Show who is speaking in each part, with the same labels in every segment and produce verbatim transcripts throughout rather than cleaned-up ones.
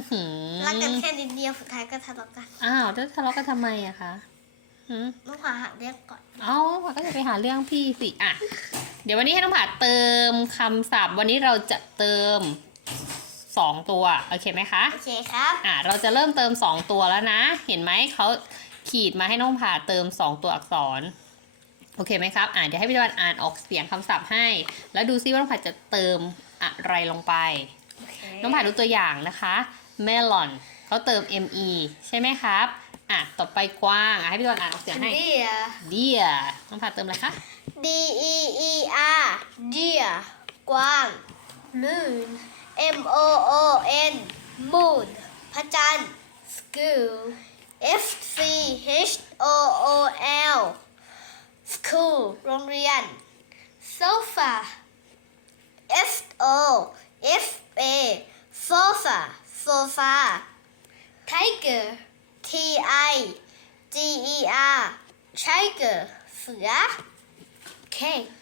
Speaker 1: หือ
Speaker 2: รักกันแค่นิดเดียวสุดท้ายก็ทะเลาะกัน
Speaker 1: อ้าวจะทะเลาะกันทำไมอะคะหืม
Speaker 2: น้องผาหาเรื่องก่อน
Speaker 1: เอ้าน้องผาก็จะไปหาเรื่องพี่สิอ่ะเดี๋ยววันนี้ให้น้องผาเติมคำศัพท์วันนี้เราจะเติมสองตัวโอเคไหมคะ
Speaker 2: โอเคครับ
Speaker 1: อ่ะเราจะเริ่มเติมสองตัวแล้วนะ เห็นไหมเขาขีดมาให้น้องผาเติมสองตัวอักษรโอเคไหมครับอ่ะเดี๋ยวให้พี่ตะวันอ่านออกเสียงคำศัพท์ให้ แล้วดูซิว่าน้องผาจะเติมอะไรลงไป
Speaker 2: โอเค
Speaker 1: น้องผาดูตัวอย่างนะคะ melon เขาเติม me ใช่ไหมครับอ่ะต่อไปกว้างอ่ะให้พี่ตะวันอ่านออกเสียงให้
Speaker 2: deer
Speaker 1: deer น้องผาเติมอะไรคะ
Speaker 2: D E E R deer กว้าง moon M O O N moon พระจันทร์ school S C H O O L school โรงเรียน sofa S O F A sofa sofa tiger T I G E R tiger เสือ cake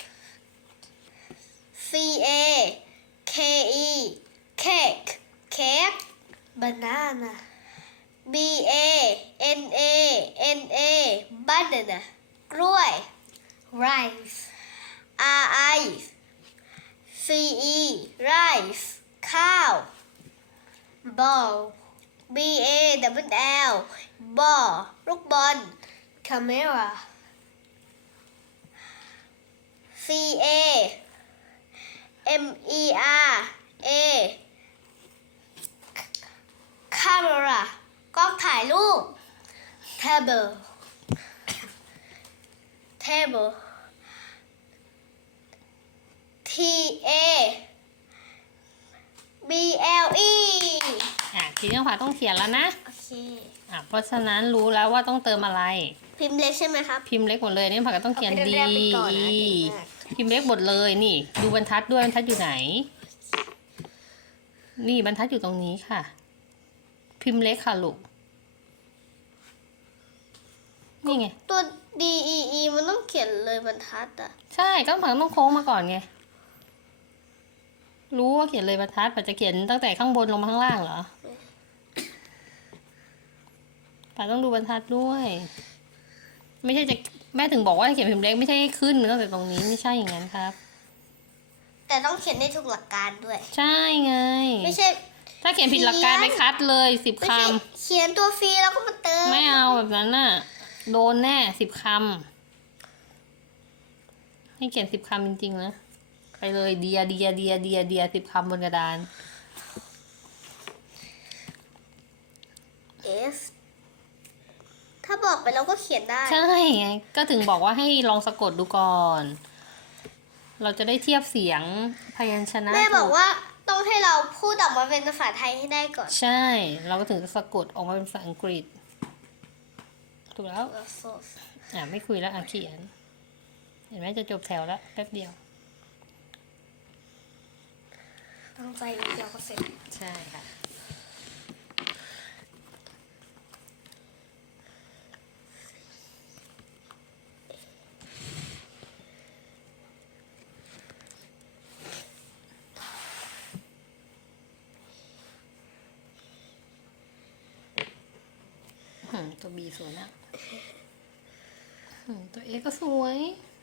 Speaker 2: C A K E cake cake banana B A N A N A banana กล้วย rice R I C E rice ข้าว ball B A W L ball ลูกบอล camera C A M E R A camera กล้องถ่ายรูป table table T A B L E
Speaker 1: อ่ะทีนี้น้องผาต้องเขียนแล้วนะ
Speaker 2: โอเค
Speaker 1: อ่ะเพราะฉะนั้นรู้แล้วว่าต้องเติมอะไร
Speaker 2: พิมพ์เล็กใช่ไหมครับ
Speaker 1: พิมพ์เล็กหมดเลยนี่น้องผาก็ต้องเขียน
Speaker 2: เอา
Speaker 1: D
Speaker 2: ไปเรียนไปก่อนนะ
Speaker 1: E
Speaker 2: เก่งมาก
Speaker 1: พิมพ์เล็กหมดเลยนี่ ดูบรรทัดด้วยบรรทัดอยู่ไหน นี่บรรทัดอยู่ตรงนี้ค่ะ พิมพ์เล็กค่ะลูกนี่ไง
Speaker 2: ตัว D E E มันต้องเขียนเลยบรรทัดอ่ะ
Speaker 1: ใช่ก็ผังต้องโค้งมาก่อนไง รู้ว่าเขียนเลยบรรทัดป่ะจะเขียนตั้งแต่ข้างบนลงมาข้างล่างเหรอป่าต้องดูบรรทัดด้วย ไม่ใช่จะแม่ถึงบอกว่าเขียนพิมพ์เล็กไม่ใช่ขึ้นตั้งแต่ตรงนี้ไม่ใช่อย่างนั้นครับ
Speaker 2: แต่ต้องเขียนได้ถูกหลักการด้วย
Speaker 1: ใช่ไง
Speaker 2: ไม่ใช่
Speaker 1: ถ้าเขียนผิดหลักการไปคัดเลยสิบ
Speaker 2: ไม่
Speaker 1: ค
Speaker 2: ใช่เขียนตัวฟรีแล้วก็มาเติม
Speaker 1: ำไม่เอาแบบนั้นน่ะ โดนแน่สิบคำให้เขียนสิบคำจริงๆนะไปเลยเดียเดียเดียเดียเดียสิบคำบนกระดาน
Speaker 2: F ถ้าบอกไปเราก็เขียนได้
Speaker 1: ใช่ไงก็ถึงบอกว่าให้ลองสะกดดูก่อน เราจะได้เทียบเสียงพยัญชนะ
Speaker 2: แม่บอก
Speaker 1: ถู
Speaker 2: ว่าต้องให้เราพูดออกมาเป็นภาษาไทยให้ได้ก่อน
Speaker 1: ใช่ เราก็ถึงจะสะกดออกมาเป็นภาษาอังกฤษ ถูกแล้ว อ่ะไม่คุยแล้วอ่ะเขียน เห็นไหมจะจบแถวแล้วแป๊บเดียว
Speaker 2: ตั้งใจเดียวก็เสร็จ
Speaker 1: ใช่ค่ะ อืมตัวบีสวยนะอืมตัวเอก็สวย